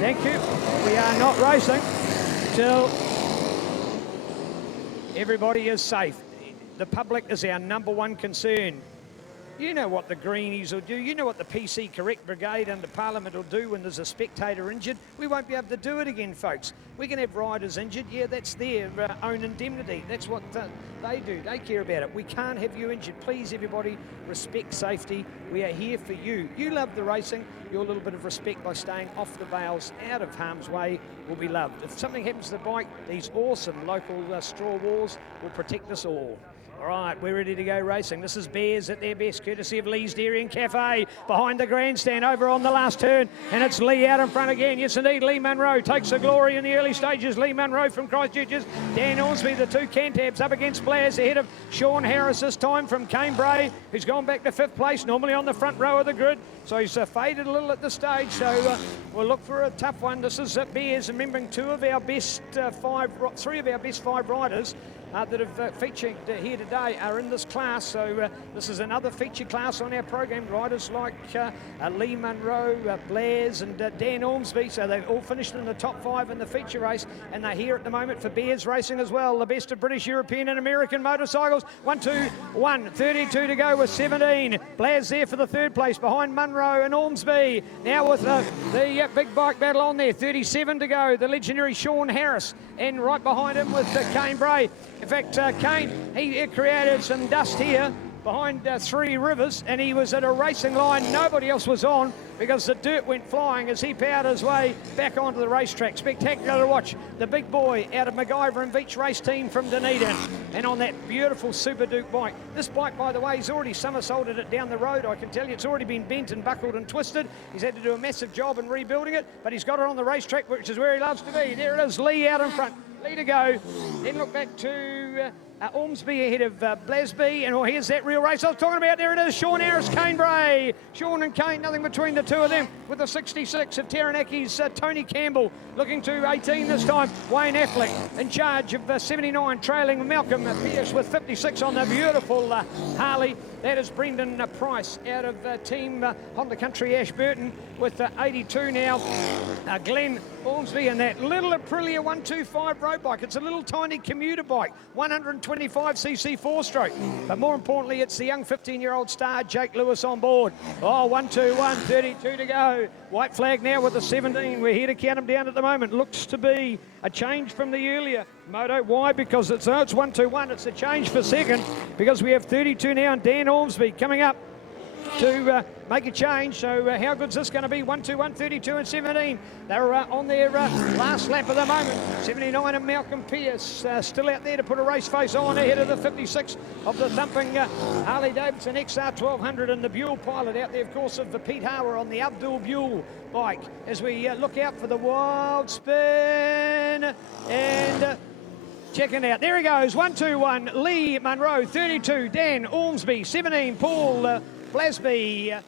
Thank you. We are not racing till everybody is safe. The public is our #1 concern. You know what the Greenies will do. You know what the PC Correct Brigade under Parliament will do when there's a spectator injured. We won't be able to do it again, folks. We can have riders injured. Yeah, that's their own indemnity. That's what they do. They care about it. We can't have you injured. Please, everybody, respect safety. We are here for you. You love the racing. Your little bit of respect by staying off the bales, out of harm's way, will be loved. If something happens to the bike, these awesome local straw walls will protect us all. All right, we're ready to go racing. This is Bears at their best, courtesy of Lee's Dairy and Cafe, behind the grandstand, over on the last turn, and it's Lee out in front again. Yes, indeed, Lee Munro takes the glory in the early stages. Lee Munro from Christchurch's. Dan Ormsby, the two Cantabs, up against Blaz, ahead of Sean Harris this time from Cambrai, who's gone back to 5th place, normally on the front row of the grid. So he's faded a little at this stage, so we'll look for a tough one. This is Bears, remembering three of our best five riders that have featured here today are in this class. So this is another feature class on our program. Riders like Lee Munro, Blaz and Dan Ormsby. So they've all finished in the top 5 in the feature race, and they're here at the moment for Bears racing as well. The best of British, European and American motorcycles. 1, 2, 1, 32 to go with 17. Blaz there for the 3rd place behind Munro and Ormsby. Now with the big bike battle on there. 37 to go. The legendary Sean Harris, and right behind him with Cambrai. In fact, Kane, he created some dust here behind Three Rivers, and he was at a racing line nobody else was on because the dirt went flying as he powered his way back onto the racetrack. Spectacular to watch. The big boy out of MacGyver and Beach race team from Dunedin, and on that beautiful Super Duke bike. This bike, by the way, he's already somersaulted it down the road. I can tell you it's already been bent and buckled and twisted. He's had to do a massive job in rebuilding it, but he's got it on the racetrack, which is where he loves to be. There it is, Lee out in front. Lee to go. Then look back to Ormsby ahead of Blasby, and here's that real race I was talking about. There it is, Sean Harris, Cambrai. Sean and Kane, nothing between the two of them, with the 66 of Taranaki's Tony Campbell, looking to 18 this time. Wayne Affleck in charge of 79, trailing Malcolm Pierce with 56 on the beautiful Harley. That is Brendan Price out of Team Honda Country Ashburton with 82 now. Glenn Ormsby and that little Aprilia 125 road bike. It's a little tiny commuter bike, 125cc 4-stroke. But more importantly, it's the young 15-year-old star, Jake Lewis, on board. Oh, 1, 2, 1, 32 to go. White flag now with the 17. We're here to count them down at the moment. Looks to be a change from the earlier moto. Why? Because it's 1, 2, 1. It's a change for second because we have 32 now, and Dan Ormsby coming up to make a change. So how good's this going to be? 1, 2, 1, 32 and 17. They're on their last lap at the moment. 79 and Malcolm Pierce still out there to put a race face on ahead of the 56 of the thumping Harley Davidson XR1200, and the Buell pilot out there, of course, of the Pete Harwer on the Abdul Buell bike, as we look out for the wild spin and checking out. There he goes. 1, 2, 1. Lee Munro, 32. Dan Ormsby, 17. Paul Blasby.